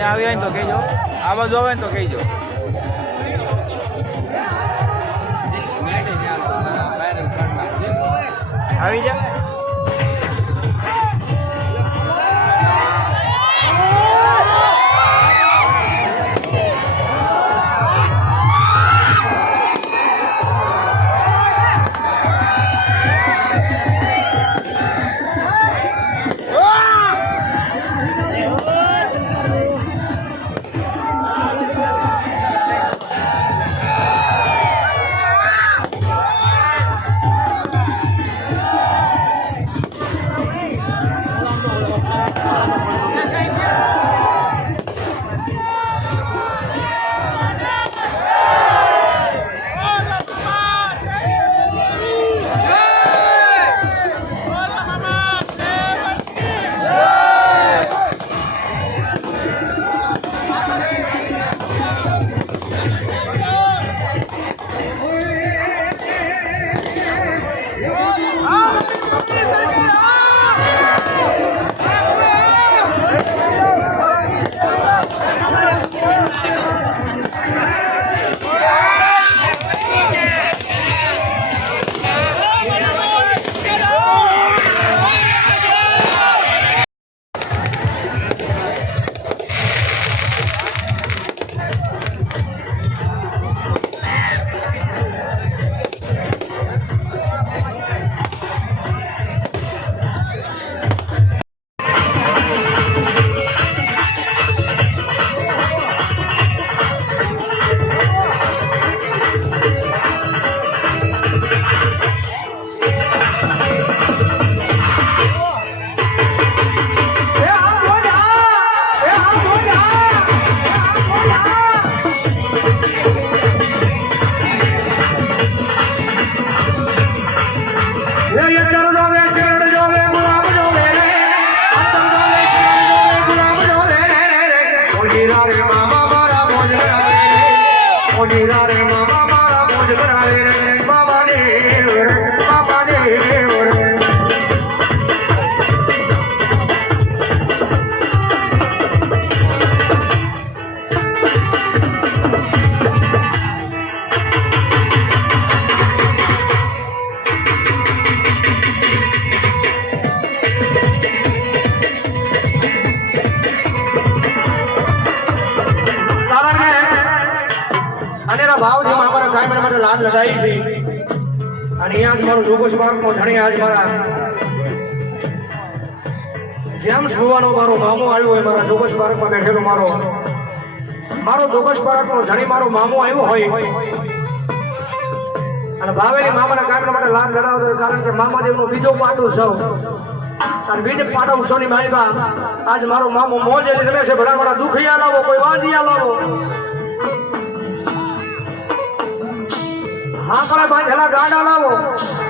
જાય ને તો કહેજો. આ બાજુ આવે ને તો કહેજો. આવી જા કારણ અમારા કાયમ માટે છે. અને અહીંયા મારું જોગોશ બાગનો ધણી આજ મારા જેમ ભુવાનો મારો મામો આવ્યો હોય, મારા જોગોશ પાર્કમાં બેઠેલો મારો. મારો જોગોશ પાર્કનો ધણી મારો મામો આવ્યો હોય. અને ભાવેલી મામાના કારણે માટે લાભ લડાવતો કારણ કે મામાદેવનો બીજો પાટો સૌ અને બીજે પાટો ઉત્સવની માહિતા આજ મારો મામો મોજે રમે છે. ભલા ભલા દુખિયા લાવો કોઈ વાંધિયા લાવો ગાંડા લાવો.